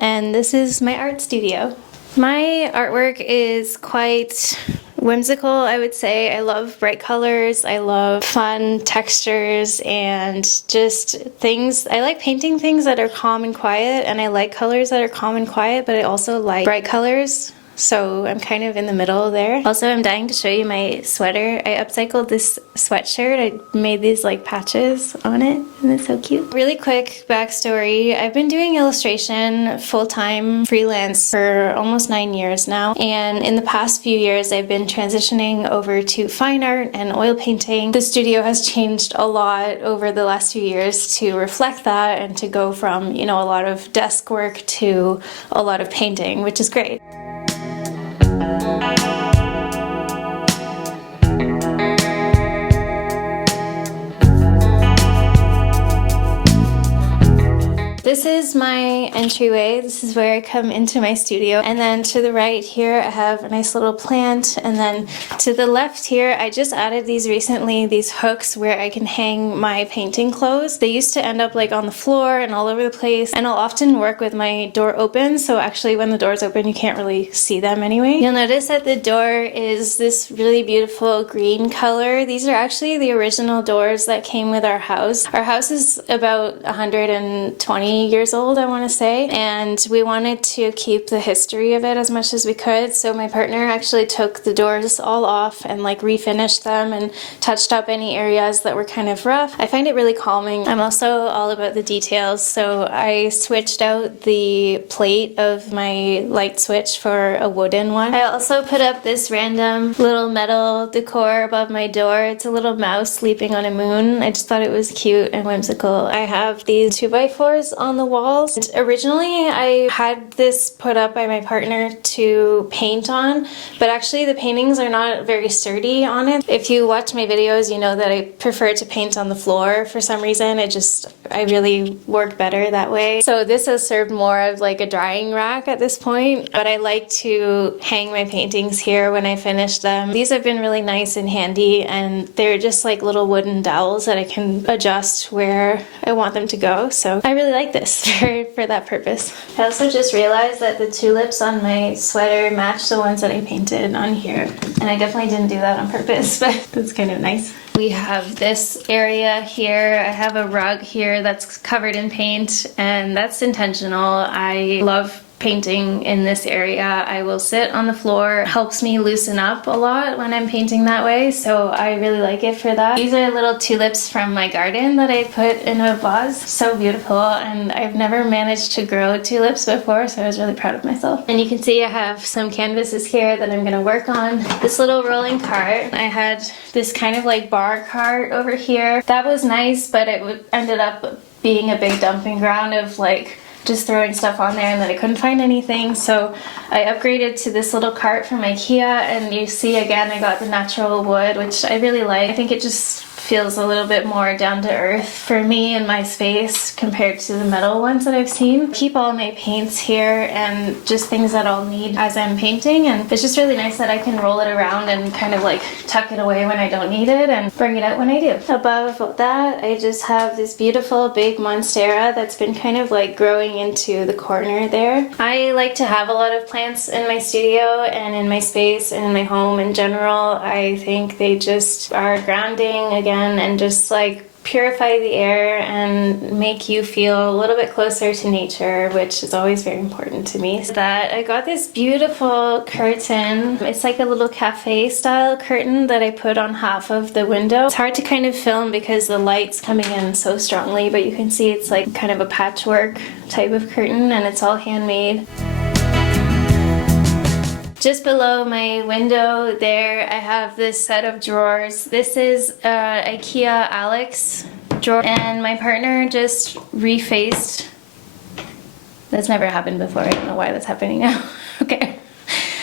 and this is my art studio. My artwork is quite whimsical, I would say. I love bright colors, I love fun textures, and just things. I like painting things that are calm and quiet, and I like colors that are calm and quiet, but I also like bright colors. So I'm kind of in the middle there. Also, I'm dying to show you my sweater. I upcycled this sweatshirt. I made these like patches on it, and it's so cute. Really quick backstory. I've been doing illustration full-time freelance for almost 9 years now. And in the past few years, I've been transitioning over to fine art and oil painting. The studio has changed a lot over the last few years to reflect that and to go from, you know, a lot of desk work to a lot of painting, which is great. This is my entryway. This is where I come into my studio. And then to the right here, I have a nice little plant. And then to the left here, I just added these recently, these hooks where I can hang my painting clothes. They used to end up like on the floor and all over the place. And I'll often work with my door open. So actually when the door's open, you can't really see them anyway. You'll notice that the door is this really beautiful green color. These are actually the original doors that came with our house. Our house is about 120 years old, I want to say, and we wanted to keep the history of it as much as we could. So my partner actually took the doors all off and like refinished them and touched up any areas that were kind of rough. I find it really calming. I'm also all about the details, so I switched out the plate of my light switch for a wooden one. I also put up this random little metal decor above my door. It's a little mouse sleeping on a moon. I just thought it was cute and whimsical. I have these 2x4s on the walls. And originally I had this put up by my partner to paint on, but actually the paintings are not very sturdy on it. If you watch my videos, you know that I prefer to paint on the floor for some reason. I really work better that way. So this has served more of like a drying rack at this point, but I like to hang my paintings here when I finish them. These have been really nice and handy, and they're just like little wooden dowels that I can adjust where I want them to go. So I really like this for that purpose. I also just realized that the tulips on my sweater match the ones that I painted on here, and I definitely didn't do that on purpose, but that's kind of nice. We have this area here. I have a rug here that's covered in paint, and that's intentional. I love painting in this area. I will sit on the floor. It helps me loosen up a lot when I'm painting that way, so I really like it for that. These are little tulips from my garden that I put in a vase. So beautiful, and I've never managed to grow tulips before, so I was really proud of myself. And you can see I have some canvases here that I'm gonna work on. This little rolling cart. I had this kind of like bar cart over here. That was nice, but it ended up being a big dumping ground of like just throwing stuff on there, and then I couldn't find anything, so I upgraded to this little cart from IKEA, and you see again I got the natural wood, which I really like. I think it just feels a little bit more down to earth for me and my space compared to the metal ones that I've seen. Keep all my paints here and just things that I'll need as I'm painting, and it's just really nice that I can roll it around and kind of like tuck it away when I don't need it and bring it out when I do. Above that, I just have this beautiful big monstera that's been kind of like growing into the corner there. I like to have a lot of plants in my studio and in my space and in my home in general. I think they just are grounding again, and just like purify the air and make you feel a little bit closer to nature, which is always very important to me. So that I got this beautiful curtain. It's like a little cafe style curtain that I put on half of the window. It's hard to kind of film because the light's coming in so strongly, but you can see it's like kind of a patchwork type of curtain, and it's all handmade. Just below my window there, I have this set of drawers. This is IKEA Alex drawer, and my partner just refaced. That's never happened before. I don't know why that's happening now. Okay.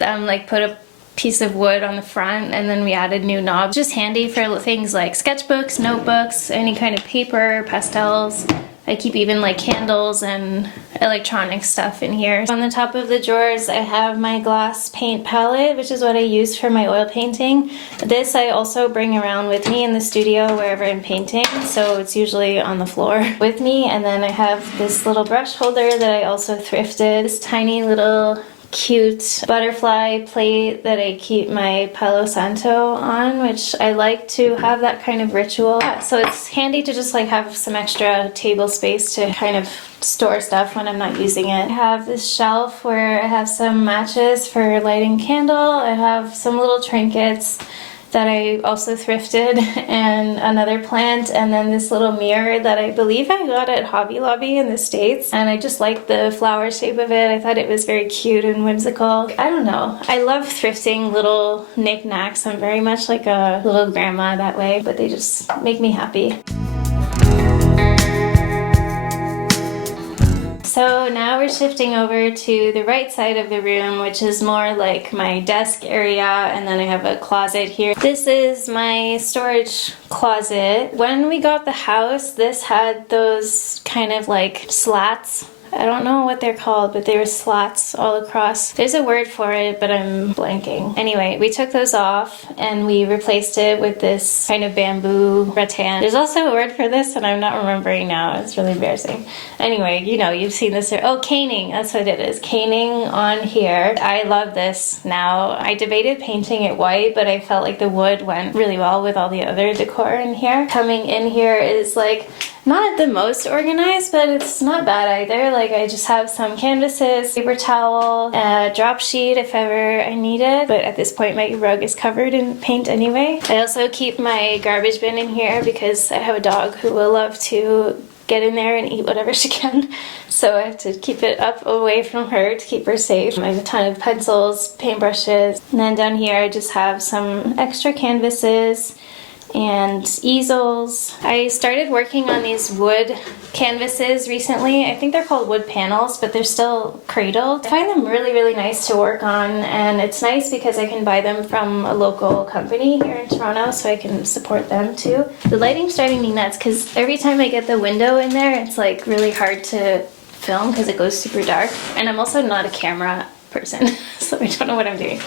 Like put a piece of wood on the front, and then we added new knobs. Just handy for things like sketchbooks, notebooks, any kind of paper, pastels. I keep even like candles and electronic stuff in here. On the top of the drawers, I have my glass paint palette, which is what I use for my oil painting. This I also bring around with me in the studio wherever I'm painting, so it's usually on the floor with me. And then I have this little brush holder that I also thrifted. This tiny little cute butterfly plate that I keep my Palo Santo on, which I like to have that kind of ritual. Yeah, so it's handy to just like have some extra table space to kind of store stuff when I'm not using it. I have this shelf where I have some matches for lighting candle. I have some little trinkets that I also thrifted, and another plant, and then this little mirror that I believe I got at Hobby Lobby in the States, and I just liked the flower shape of it. I thought it was very cute and whimsical. I don't know. I love thrifting little knickknacks. I'm very much like a little grandma that way, but they just make me happy. So now we're shifting over to the right side of the room, which is more like my desk area, and then I have a closet here. This is my storage closet. When we got the house, this had those kind of like slats. I don't know what they're called, but they were slats all across. There's a word for it, but I'm blanking. Anyway, we took those off and we replaced it with this kind of bamboo rattan. There's also a word for this and I'm not remembering now. It's really embarrassing. Anyway, you know, you've seen this. Oh, caning. That's what it is. Caning on here. I love this now. I debated painting it white, but I felt like the wood went really well with all the other decor in here. Coming in here is like not the most organized, but it's not bad either. Like I just have some canvases, paper towel, a drop sheet if ever I need it. But at this point my rug is covered in paint anyway. I also keep my garbage bin in here because I have a dog who will love to get in there and eat whatever she can. So I have to keep it up away from her to keep her safe. I have a ton of pencils, paintbrushes. And then down here I just have some extra canvases and easels. I started working on these wood canvases recently. I think they're called wood panels, but they're still cradled. I find them really, really nice to work on, and it's nice because I can buy them from a local company here in Toronto, so I can support them too. The lighting's driving me nuts because every time I get the window in there, it's like really hard to film because it goes super dark. And I'm also not a camera person, so I don't know what I'm doing.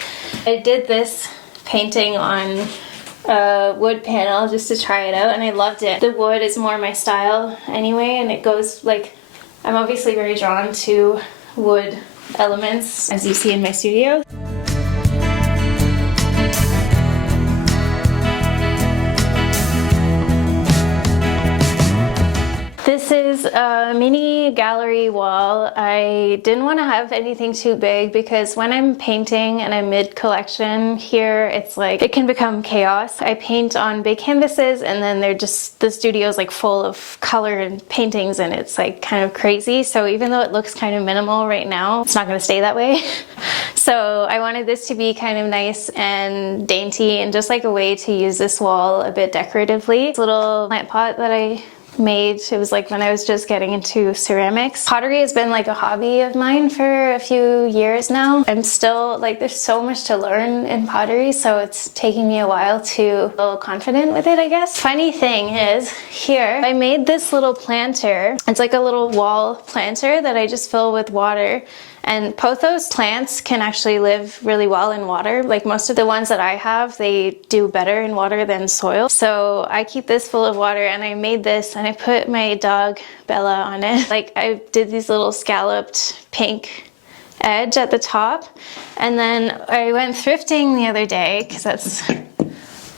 I did this painting on wood panel just to try it out, and I loved it. The wood is more my style anyway, and it goes like, I'm obviously very drawn to wood elements as you see in my studio. This is a mini gallery wall. I didn't want to have anything too big because when I'm painting and I'm mid-collection here, it's like, it can become chaos. I paint on big canvases and then they're just, the studio's like full of color and paintings and it's like kind of crazy. So even though it looks kind of minimal right now, it's not going to stay that way. So I wanted this to be kind of nice and dainty and just like a way to use this wall a bit decoratively. This little plant pot that I made. It was like when I was just getting into ceramics. Pottery has been like a hobby of mine for a few years now. I'm still like, there's so much to learn in pottery, so it's taking me a while to feel confident with it, I guess. Funny thing is, here I made this little planter. It's like a little wall planter that I just fill with water. And pothos plants can actually live really well in water. Like most of the ones that I have, they do better in water than soil. So I keep this full of water, and I made this and I put my dog Bella on it. Like I did these little scalloped pink edge at the top. And then I went thrifting the other day, because that's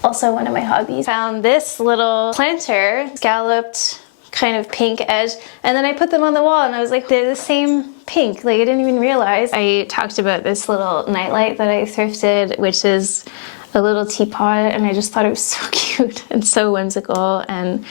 also one of my hobbies. Found this little planter, scalloped kind of pink edge, and then I put them on the wall and I was like, they're the same pink. Like I didn't even realize. I talked about this little nightlight that I thrifted, which is a little teapot, and I just thought it was so cute and so whimsical, and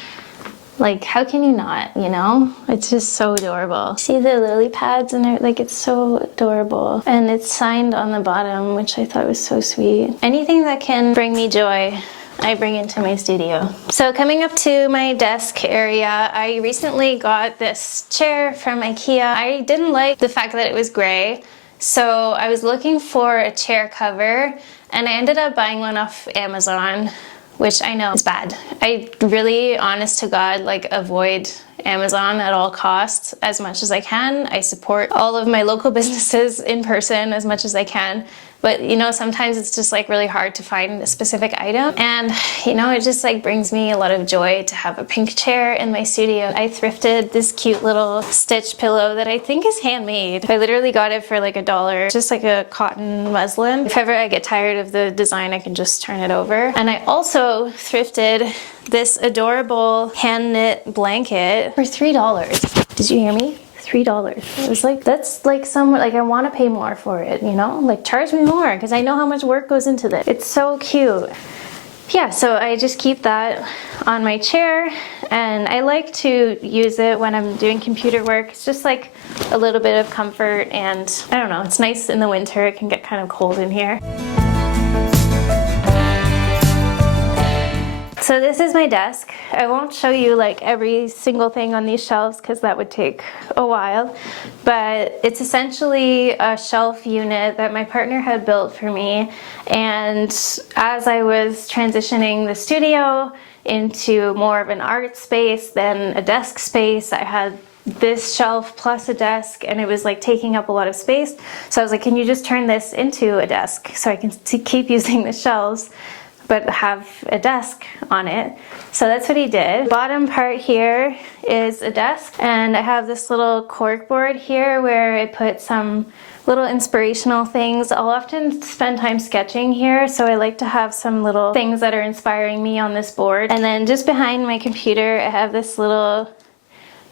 like how can you not, you know? It's just so adorable. See the lily pads in it? Like it's so adorable, and it's signed on the bottom, which I thought was so sweet. Anything that can bring me joy, I bring into my studio. So coming up to my desk area, I recently got this chair from IKEA. I didn't like the fact that it was gray, so I was looking for a chair cover, and I ended up buying one off Amazon, which I know is bad. I really, honest to God, like avoid Amazon at all costs as much as I can. I support all of my local businesses in person as much as I can. But you know, sometimes it's just like really hard to find a specific item. And you know, it just like brings me a lot of joy to have a pink chair in my studio. I thrifted this cute little stitch pillow that I think is handmade. I literally got it for like $1, just like a cotton muslin. If ever I get tired of the design, I can just turn it over. And I also thrifted this adorable hand knit blanket for $3. Did you hear me? $3. It was like, that's like somewhat, like I want to pay more for it, you know? Like charge me more because I know how much work goes into this. It's so cute. Yeah, so I just keep that on my chair and I like to use it when I'm doing computer work. It's just like a little bit of comfort and I don't know, it's nice in the winter. It can get kind of cold in here. So this is my desk. I won't show you like every single thing on these shelves because that would take a while, but it's essentially a shelf unit that my partner had built for me. And as I was transitioning the studio into more of an art space than a desk space, I had this shelf plus a desk and it was like taking up a lot of space. So I was like, can you just turn this into a desk so I can keep using the shelves but have a desk on it. So that's what he did. Bottom part here is a desk and I have this little cork board here where I put some little inspirational things. I'll often spend time sketching here, so I like to have some little things that are inspiring me on this board. And then just behind my computer I have this little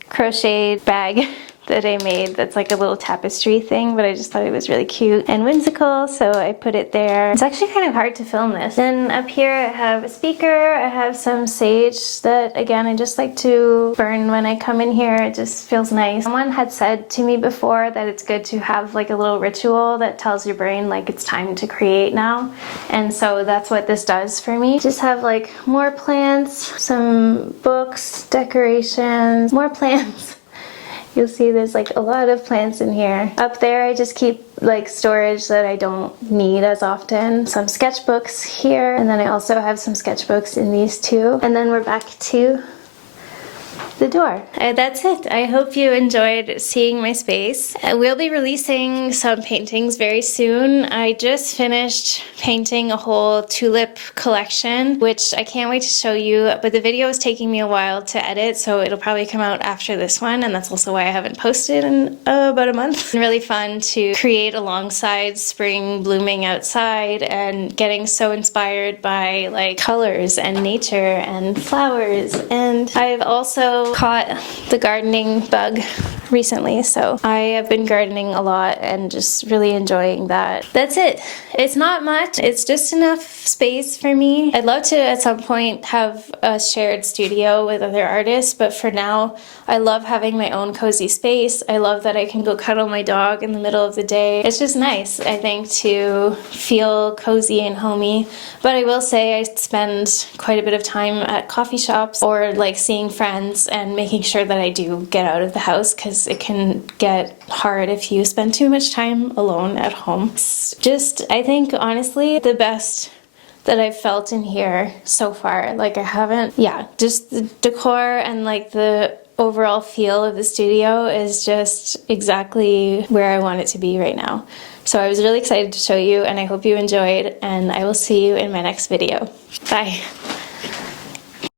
crochet bag that I made that's like a little tapestry thing, but I just thought it was really cute and whimsical, so I put it there. It's actually kind of hard to film this. Then up here I have a speaker, I have some sage that again I just like to burn when I come in here. It just feels nice. Someone had said to me before that it's good to have like a little ritual that tells your brain like it's time to create now, and so that's what this does for me. Just have like more plants, some books, decorations, more plants. You'll see there's like a lot of plants in here. Up there I just keep like storage that I don't need as often. Some sketchbooks here, and then I also have some sketchbooks in these two. And then we're back to the door. That's it. I hope you enjoyed seeing my space. We'll be releasing some paintings very soon. I just finished painting a whole tulip collection, which I can't wait to show you, but the video is taking me a while to edit, so it'll probably come out after this one, and that's also why I haven't posted in about a month. It's really fun to create alongside spring blooming outside and getting so inspired by like colors and nature and flowers. And I've also caught the gardening bug recently, so I have been gardening a lot and just really enjoying that. That's it. It's not much. It's just enough space for me. I'd love to at some point have a shared studio with other artists, but for now I love having my own cozy space. I love that I can go cuddle my dog in the middle of the day. It's just nice, I think, to feel cozy and homey. But I will say I spend quite a bit of time at coffee shops or like seeing friends and making sure that I do get out of the house, because it can get hard if you spend too much time alone at home. It's just, I think, honestly, the best that I've felt in here so far. Like I haven't, yeah, just the decor and like the overall feel of the studio is just exactly where I want it to be right now. So I was really excited to show you, and I hope you enjoyed, and I will see you in my next video. Bye.